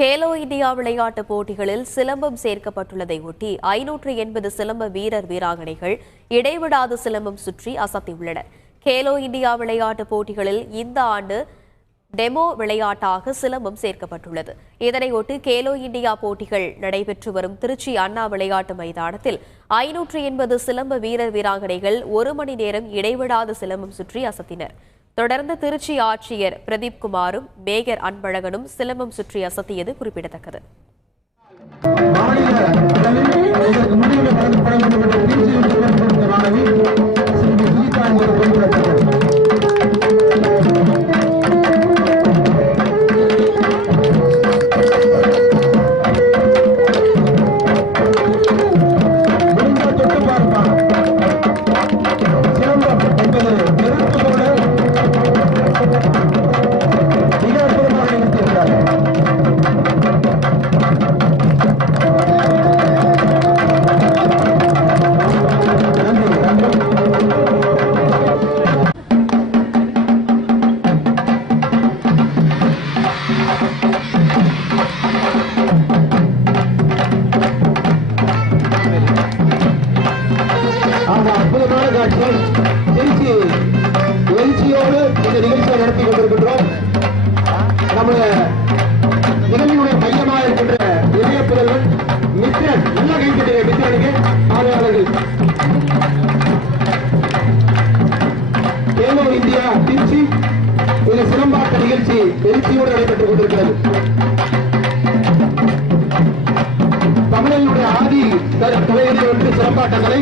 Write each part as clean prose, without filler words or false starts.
Khelo India விளையாட்டுப் போட்டிகளில் சிலம்பம் சேர்க்கப்பட்டுள்ளதை ஒட்டி 580 சிலம்ப வீரர் வீராங்கனைகள் இடைவிடாது சிலம்பம் சுற்றி அசத்தியுள்ளனர். கேலோ இந்தியா விளையாட்டுப் போட்டிகளில் இந்த ஆண்டு டெமோ விளையாட்டாக சிலம்பம் சேர்க்கப்பட்டுள்ளது. இதனையொட்டி கேலோ இந்தியா போட்டிகள் நடைபெற்று வரும் திருச்சி அண்ணா விளையாட்டு மைதானத்தில் 580 சிலம்ப வீரர் வீராங்கனைகள் 1 மணி நேரம் இடைவிடாது சிலம்பம் சுற்றி அசத்தினர். தொடர்ந்து திருச்சி ஆட்சியர் பிரதீப் குமாரும் மேயர் அன்பழகனும் சிலம்பம் சுற்றி அசத்தியது குறிப்பிடத்தக்கது. அற்புதமான காட்சி திருச்சி எழுச்சியோடு இந்த நிகழ்ச்சியை நடத்தி கொண்டிருக்கின்றோம். நம்முடைய நிகழ்ச்சியுடைய மையமாக இருக்கின்ற இளைய புதல்வன் மித்ரன், நல்ல கைப்பற்றிய மித்ரனுக்கு ஆதரவாளர்கள். கேலோ இந்தியா திருச்சி இந்த சிலம்பாட்ட நிகழ்ச்சி எழுச்சியோடு நடைபெற்றுக் கொண்டிருக்கிறது. தமிழனுடைய ஆதி கலைகளில் ஒன்று சிலம்பாட்டங்களை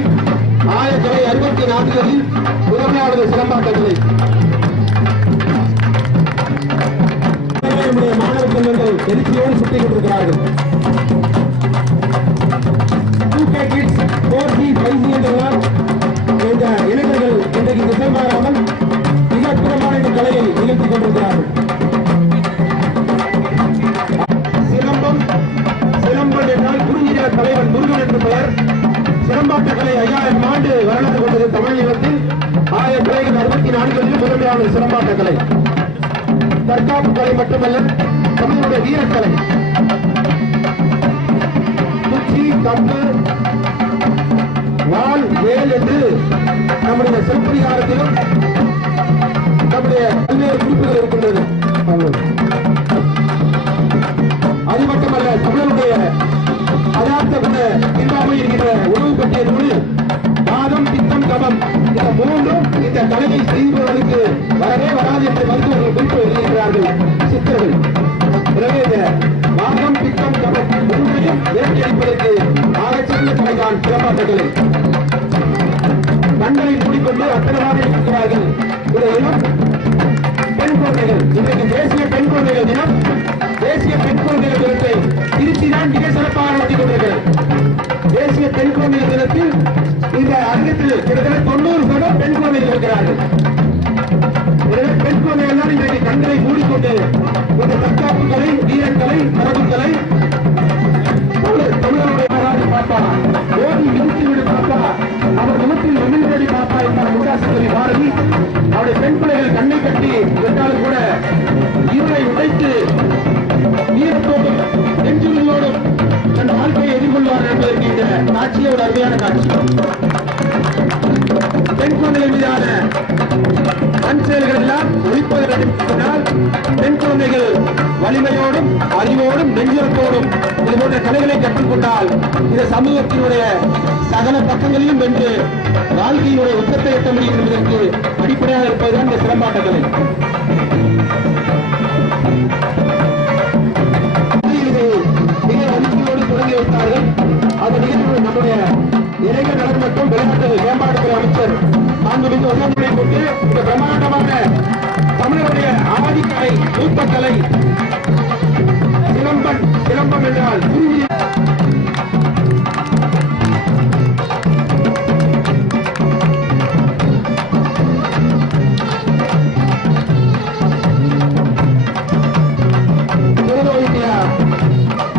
1964 முதன்மையானது சிலம்பாட்டங்களை மாணவ செல்வங்கள் எழுச்சியோடு சுற்றிக் கொண்டிருக்கிறார்கள். 2K kids, 4G, 5G என்றெல்லாம் இந்த இளைஞர்கள் இன்றைக்கு திசை மாறாமல் மிக அற்புதமான இந்த கலையை நிகழ்த்திக் கொண்டிருக்கிறார்கள். சிலம்பம் என்றால் குறுநில தலைவன் முருகன் என்று பெயர். சிலம்பாட்ட கலை 5000 ஆண்டு வரலாறு கொண்டது தமிழகத்தில். 1964 முதன்மையான சிலம்பாட்ட கலை தற்காப்பு கலை மட்டுமல்ல, தமிழுடைய வீரக்கலை. குச்சி, கம்பு, வாள், வேல் என்று நம்முடைய சிலப்பதிகாரத்திலும் நம்முடைய பல்வேறு குறிப்புகள் இருக்கின்றது. அது மட்டுமல்ல, தமிழனுடைய பதார்த்த குண இன்பாமை இருக்கிற உணவு பற்றிய நூலில் வாதம், பித்தம், கபம் இந்த மூன்றும் இந்த கலையை செய்பவர்களுக்கு வரவே வராது என்று மருத்துவர்கள் குறிப்பு எழுதுகிறார்கள் சித்தர்கள். எனவே இந்த வாதம், பித்தம், கபம் மூன்றையும் வேட்டையடிப்பதற்கு ஆகச்சிறந்த கலைதான் சிலம்பாட்ட கலை. கண்களை மூடிக்கொண்டு அத்தனமாக இருக்கிறார்கள். இதையும் பெண் குழந்தைகள், இன்றைக்கு தேசிய பெண் குழந்தைகள் தினம். தேசிய பெண் குழந்தைகள் தினத்தை திருச்சி தான் மிக சிறப்பாக நடத்திக் கொண்டிருக்கிறது. தேசிய பெண் குழந்தைகள் தினத்தில் இந்த அரங்கத்தில் கிட்டத்தட்ட 90 பெண் குழந்தைகள் இருக்கிறார்கள். பெண் குழந்தைகள் தான் இன்றைக்கு கண்களை மூடிக்கொண்டு இந்த தற்காப்பு கலை, வீரக்கலை, மரபுக்கலை தமிழருடைய பாப்பா ஓடி மிதித்துவிடு பாப்பா, அவர் முகத்தில் எமிழ்வடி பாப்பா என்றார் முண்டாசுரி பாரதி. அவருடைய பெண் பிள்ளைகள் கண்ணை கட்டி என்றாலும் கூட இருளை உடைத்து வீரத்தோடும் நெஞ்சுகளோடும் தன் வாழ்க்கையை எதிர்கொள்வார் என்பதற்கு இந்த காட்சியே ஒரு அருமையான காட்சி. பெண் குழந்தைகள் மீதான கண் செயல்கள் எல்லாம் ஒழிப்பதனால் பெண் குழந்தைகள் வலிமையோடும் அறிவோடும் நெஞ்சுரத்தோடும் இது போன்ற கலைகளை கற்றுக்கொண்டால் இந்த சமூகத்தினுடைய சகல பக்கங்களிலும் வென்று வாழ்க்கையினுடைய உச்சத்தை எட்ட முடியும் என்பதற்கு அடிப்படையாக இருப்பதுதான் இந்த சிலம்பாட்ட கலை. மிக நம்பிக்கையோடு தொடங்கி வைத்தார்கள். அந்த நிகழ்வு நம்முடைய இளைஞர் நலன் மற்றும் விளையாட்டு மேம்பாட்டுத்துறை அமைச்சர் மாண்புமிகு உதவியை கொண்டு இந்த பிரம்மாண்டமான தமிழருடைய ஆதிக்கலை, நூற்பக்கலை சிலம்பம் என்றால்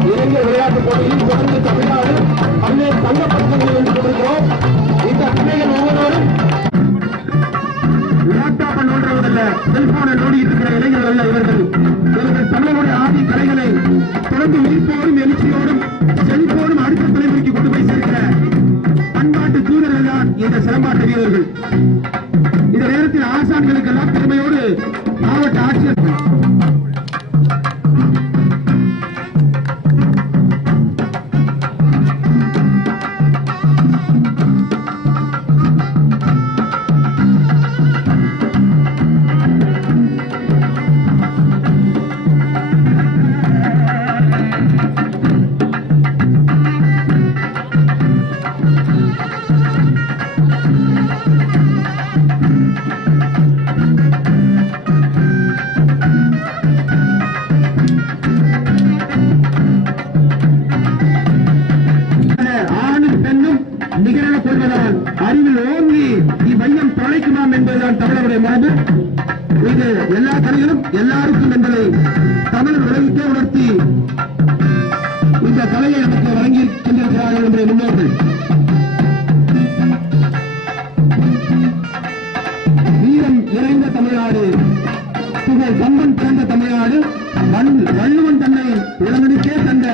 இளைஞர் விளையாட்டுப் போட்டியில் தொடர்ந்து தமிழ்நாடு பல்வேறு தங்கப்பதக்கங்களை வென்று கொண்டிருக்கிறோம். இந்த பிள்ளைகள் ஒவ்வொருவரும் லேப்டாப் நோண்டுவதல்ல, அல்ல, செல்போனை நோடிட்டு இருக்கிற இளைஞர்கள் அல்ல இவர்கள். இவர்கள் தமிழனுடைய ஆதி கலைகளை தொடர்ந்து விழிப்போடும் எழுச்சியோடும் செழிப்போடும் அடுத்த தலைமுறைக்கு கொண்டு போய் சேர்க்கிற பண்பாட்டு தூதர்கள் தான் இந்த சிலம்பாட்ட வீரர்கள். இந்த நேரத்தில் ஆசான்களுக்கெல்லாம் பெருமையோடு மாவட்ட ஆட்சியர் அறிவில் ஓங்கி இவ்வையம் தொலைக்குமாம் என்பதுதான் தமிழருடைய மரபு. இது எல்லா கலைகளும் எல்லாருக்கும் என்பதை தமிழர் உலகிற்கே உணர்த்தி இந்த கலையை நமக்கு வழங்கி சென்றிருக்கிறார்கள் என்ற முன்னோர்கள். வீரம் நிறைந்த தமிழ்நாடு, புகழ் கம்பன் பிறந்த தமிழ்நாடு, வள்ளுவன் தன்னை இளமனுக்கே தந்த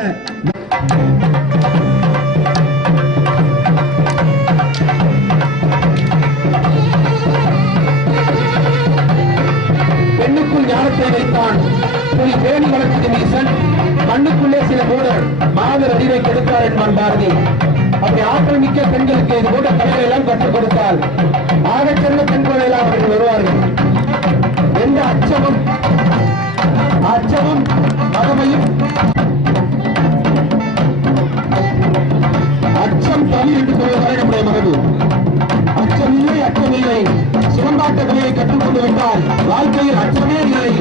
பெண்ணுக்குள் ஞானத்தை வைத்தான் புலி பேணி வளர்ச்சி வீசன், மண்ணுக்குள்ளே சில மூடர் மாதர் அறிவை கெடுத்தார் என்பான் பாரதி. அப்படி ஆற்றல் மிக்க பெண்களுக்கு இது போன்ற கலைகளை எல்லாம் கற்றுக் கொடுத்தால் ஆகச்சிறந்த பெண்களை எல்லாம் அவர்கள் வருவார்கள். எந்த அச்சமும் மகமையும் அச்சம் தனி என்று சொல்வதால் நம்முடைய மரபு. அச்சமில்லை சிலம்பாட்ட கலையை கற்றுக்கொண்டு விட்டால் வாழ்க்கையில் அச்சமே இல்லை,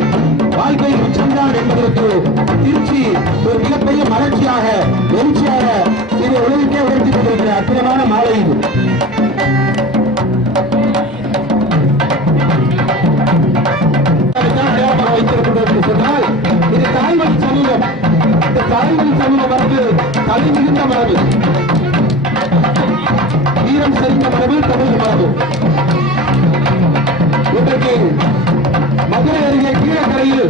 வாழ்க்கையில் உச்சம்தான் என்பதற்கு திருச்சி ஒரு மிகப்பெரிய மலர்ச்சியாக எழுச்சியாக இது உலகிற்கே உயர்த்திக் கொண்டிருக்கிற அற்புதமான மாலை இது. வைத்திருக்கிறது சொன்னால் இது தாய்மொழி சமூகம். இந்த தாய்மொழி சமூகம் வந்து கலை மிகுந்த மரபு, வீரம் செறிந்த மரபு, தமிழ் மரபு. இன்றைக்கு மதுரை அருகே கீழக்கரையில்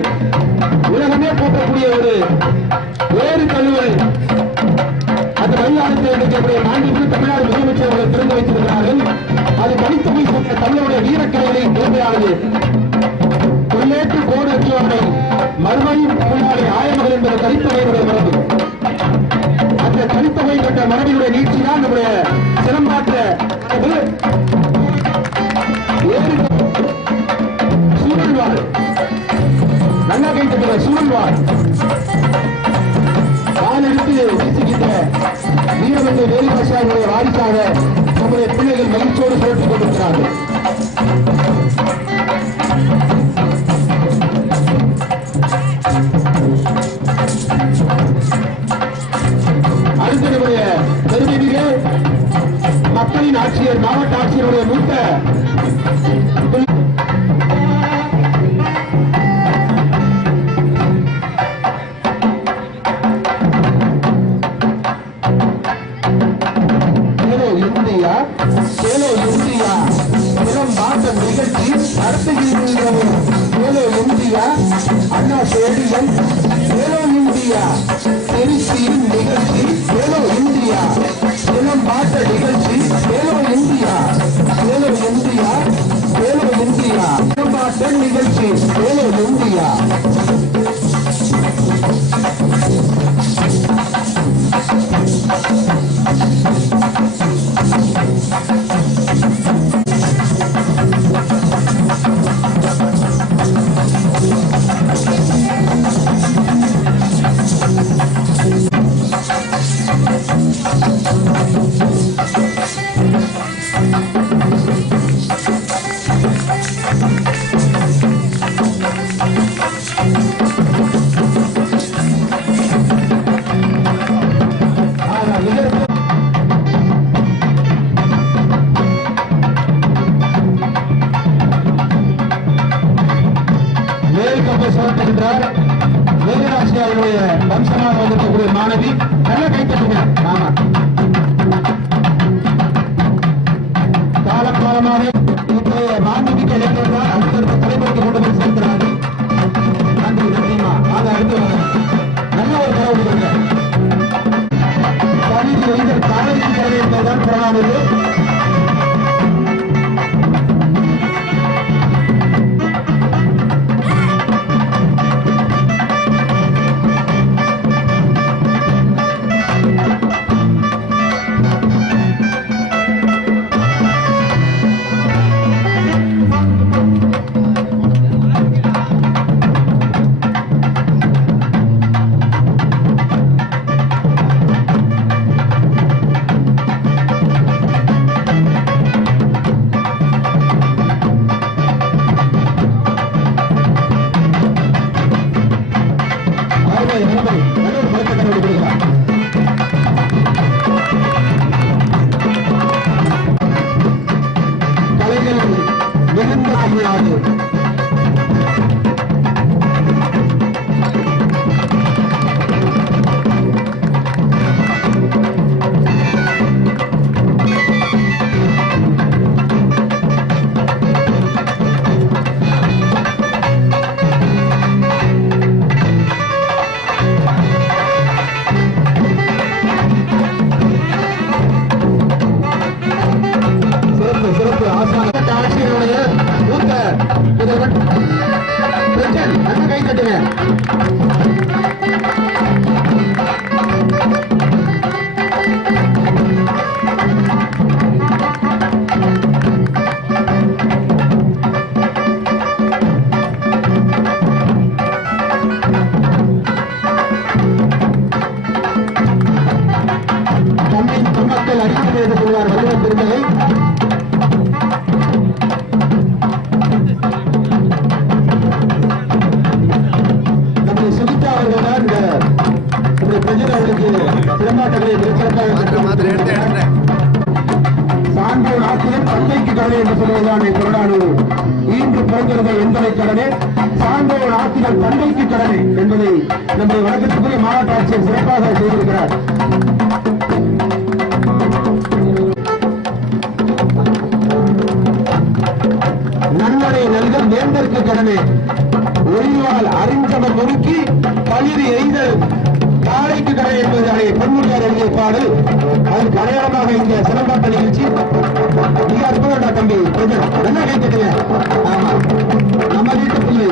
உலகமே போற்றக்கூடிய ஒரு வேறு கல்லூரி அந்த மைதானத்தில் இருக்கக்கூடிய மாண்புமிகு தமிழ்நாடு முதலமைச்சர் அவர்கள் திறந்து வைத்திருக்கிறார்கள். அது தனித்தமிழ் போன்ற தமிழருடைய வீரக்கலைகளின் பெருமையானது. கொல்லேற்று கோடு அற்றியவனை மறுமையும் தமிழ்நாடு ஆயமகள் என்பது தனித்தொகையினுடைய மரபு. அந்த தனித்தொகை என்ற மரபினுடைய நீட்சி தான் நம்முடைய சிலம்பாட்ட சூழல்வாள், நல்லா கைத்தப்படுற சூழல்வாள் வானெடுத்து வீசுகின்ற வீரவென்று வேலுபாஷாவுடைய வாரிசாக நம்முடைய பிள்ளைகள் மகிழ்ச்சியோடு சுழற்றிக் கொண்டிருக்கிறார்கள். அடுத்த நம்முடைய பெருமைமிகு மக்களின் ஆட்சியர் மாவட்ட ஆட்சியருடைய மூத்த சிலம்பாட்டம் நிகழ்ச்சி நடத்துகின்றோம். ஏலோ இந்தியா அண்ணா ஸ்டேடியம், ஏலோ இந்தியா திருச்சியின் நிகழ்ச்சி, ஏலோ இந்தியா சிலம்பாட்ட நிகழ்ச்சி, ஏலோ இந்தியா, ஏலோ இந்தியா, ஏலோ இந்தியா சிலம்பாட்ட நிகழ்ச்சி, ஏலோ இந்தியா. வேலுராசியாருடைய வம்சமாக வந்திருக்கக்கூடிய மாணவி நல்ல கைத்தட்டுங்க. ஆமா, காலகாலமாக இன்றைய மாண்புமிக்க இளைஞர்கள் அடுத்தடுத்த தலைமுறைக்கு கேட்டுங்க. மக்கள் அறிக்கை என்று சொல்வார் வள்ளுவர் பெருந்தகை. நம்முடைய சுகிதா அவர்கள் தான் இந்த பிரஜர் அவர்களுக்கு சிறப்பாட்டங்களை சான்றோர் ஆசிரியர் தந்தைக்கு கடனை என்று சொல்வதுதான் புறநானூறு. ஈன்று பிறந்திருந்த எந்தனை கடனே சான்றோர் ஆசிரியர் தந்தைக்கு கடனை என்பதை நம்முடைய வழக்கத்துக்குரிய மாவட்ட ஆட்சியர் சிறப்பாக செய்திருக்கிறார். நன்னடை நல்கல் வேந்தற்கு கடனே ஒளிவால் அறிஞ்சவர் நொறுக்கி பயிர் எய்தல் காலைக்கு கடை என்பதை பொன்முடியார் எழுதிய பாடல். அதற்கு அடையாளமாக இந்த சிறப்பாட்ட நிகழ்ச்சி மிக அற்புதம்டா தம்பி. என்ன கேட்டுக்கல. ஆமா, நம்ம வீட்டு பிள்ளை.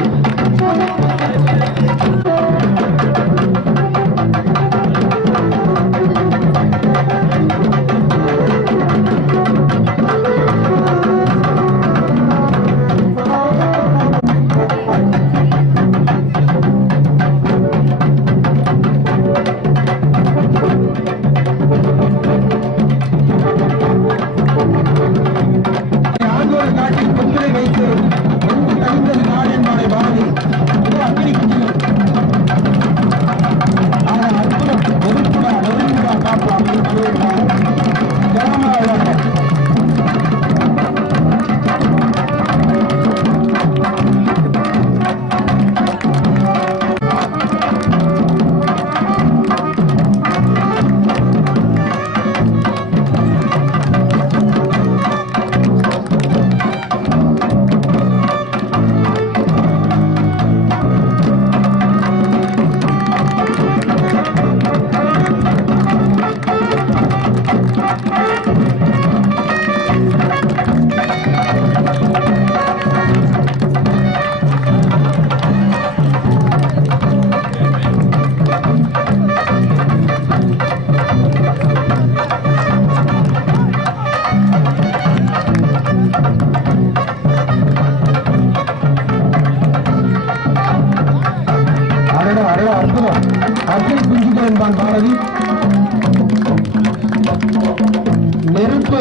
நெருப்பு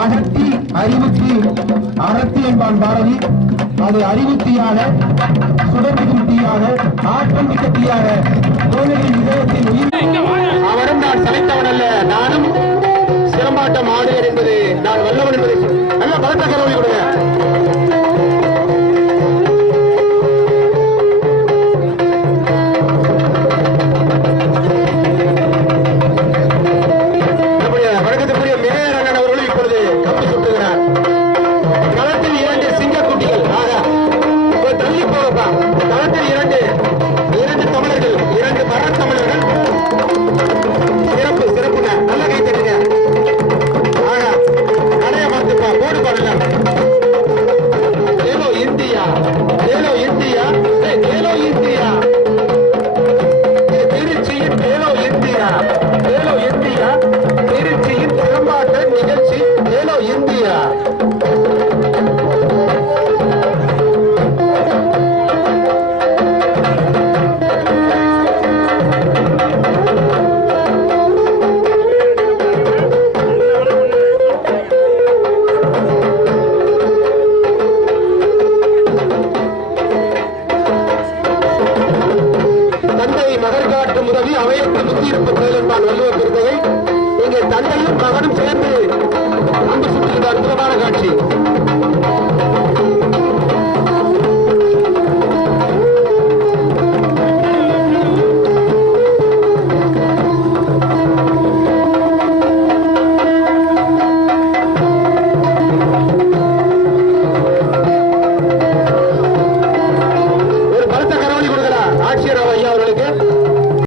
அகத்தி அறிவுத்தி அறத்தி என்பான் பாரதி. அது அறிவுத்தியாக சுடர்மிகும் தீயாக ஆட்டம் மிக்க தீயாக தோழரின் இதயத்தில் அவரும் நான் சமைத்தவன் அல்ல, நானும் சிலம்பாட்டம் ஆடுகிறேன் என்பது நான் வல்லவன் என்பதை நல்ல பலத்த கரவை கொடுங்க. வள்ளுவர் பெருந்தகை. இங்கே தந்தையும் மகனும் சேர்ந்து அம்பு சுற்றுகின்ற அற்புதமான காட்சி.